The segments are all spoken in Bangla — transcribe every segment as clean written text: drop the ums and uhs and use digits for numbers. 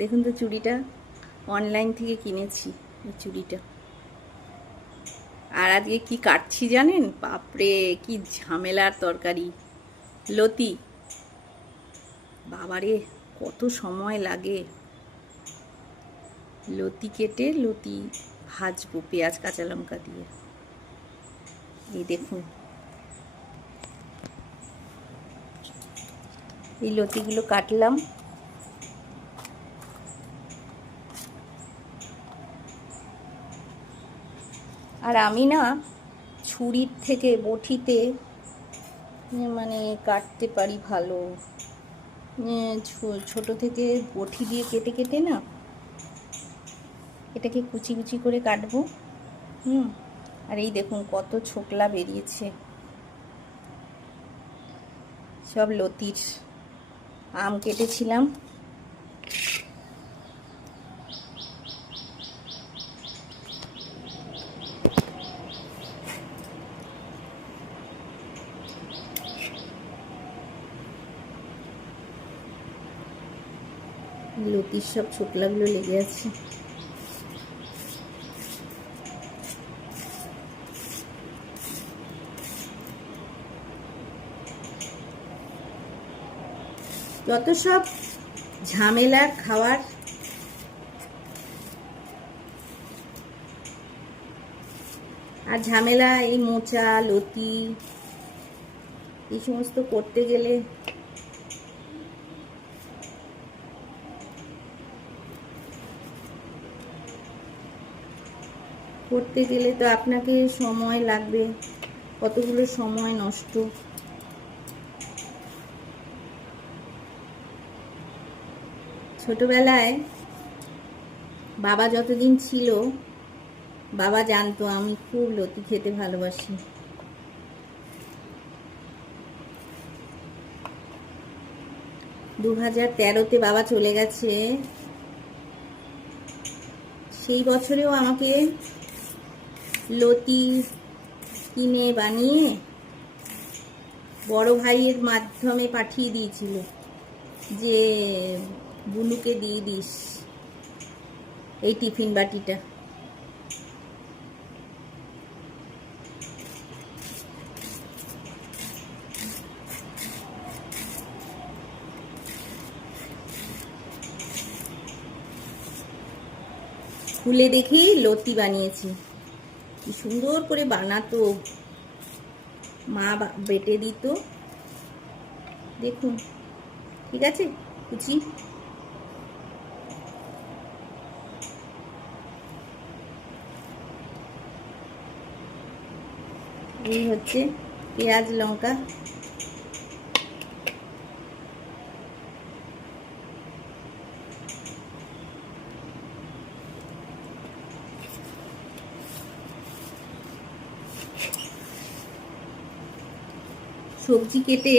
দেখুন তো চুড়িটা অনলাইন থেকে কিনেছি, এই চুড়িটা। আর আজকে কি কাটছি জানেন? বাপরে কি ঝামেলার তরকারি! লতি, বাবারে কত সময় লাগে। লতি কেটে লতি ভাজবো পেঁয়াজ কাঁচা লঙ্কা দিয়ে। এই দেখুন, এই লতিগুলো কাটলাম। আর আমি না ছুরির থেকে বটিতে মানে কাটতে পারি ভালো। ছোট থেকে বটি দিয়ে কেটে কেটে না এটাকে কুচি কুচি করে কাটবো। আর এই দেখুন কত ছোকলা বেরিয়েছে, সব লতির। আম কেটেছিলাম, লতির সব ছোকলাগুলো লেগে আছে। যত সব ঝামেলার খাওয়ার, আর ঝামেলা এই মোচা লতি এই সমস্ত করতে গেলে তো আপনাকে সময় লাগবে, কতগুলো সময় নষ্ট। ছোটবেলায় বাবা যতদিন ছিল, বাবা জানতো আমি খুব লতি খেতে ভালোবাসি। 2013-তে বাবা চলে গেছে। সেই বছরেও আমাকে লতি কিনে বানিয়ে বড় ভাইয়ের মাধ্যমে পাঠিয়ে দিয়েছিল যে বুনুকে দিয়ে দিস এই টিফিন বাটিটা। খুলে দেখি লতি বানিয়েছি। কি সুন্দর করে বানাতো, মা বেটে দিত। দেখুন, ঠিক আছে কুচি। এই হচ্ছে পেঁয়াজ লঙ্কা। সবজি কেটে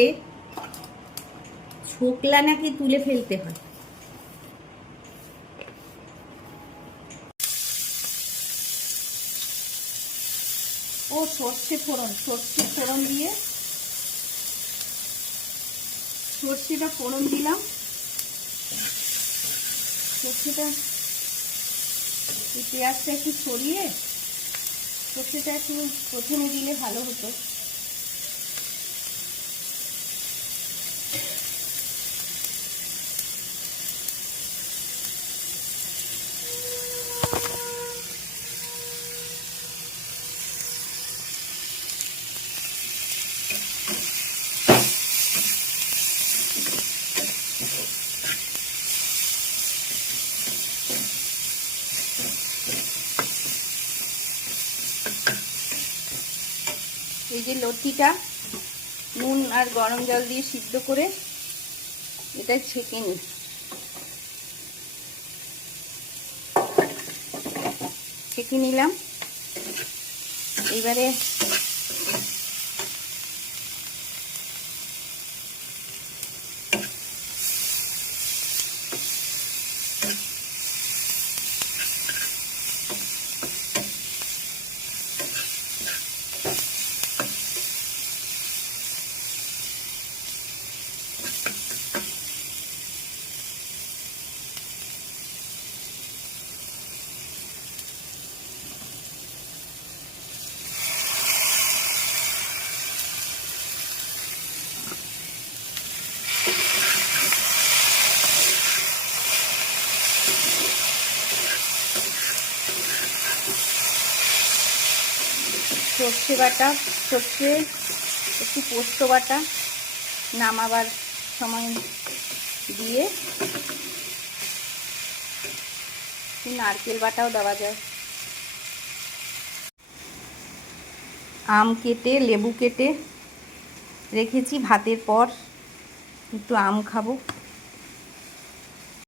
ছোকলা নাকি তুলে ফেলতে হয়। ও সর্ষে ফোড়ন দিয়ে সর্ষেটা ফোড়ন দিলাম। সর্ষেটা পেঁয়াজটা একটু ছড়িয়ে সর্ষেটা একটু প্রথমে দিলে ভালো হতো। এই যে লতিটা নুন আর গরম জল দিয়ে সিদ্ধ করে এটা ছেঁকে নিই। ছেঁকে নিলাম। এইবারে সর্ষে বাটা, সর্ষে, একটু পোস্ত বাটা নামাবার সময় দিয়ে, নারকেল বাটাও দেওয়া যায়। আম কেটে, লেবু কেটে রেখেছি, ভাতের পর একটু আম খাবো।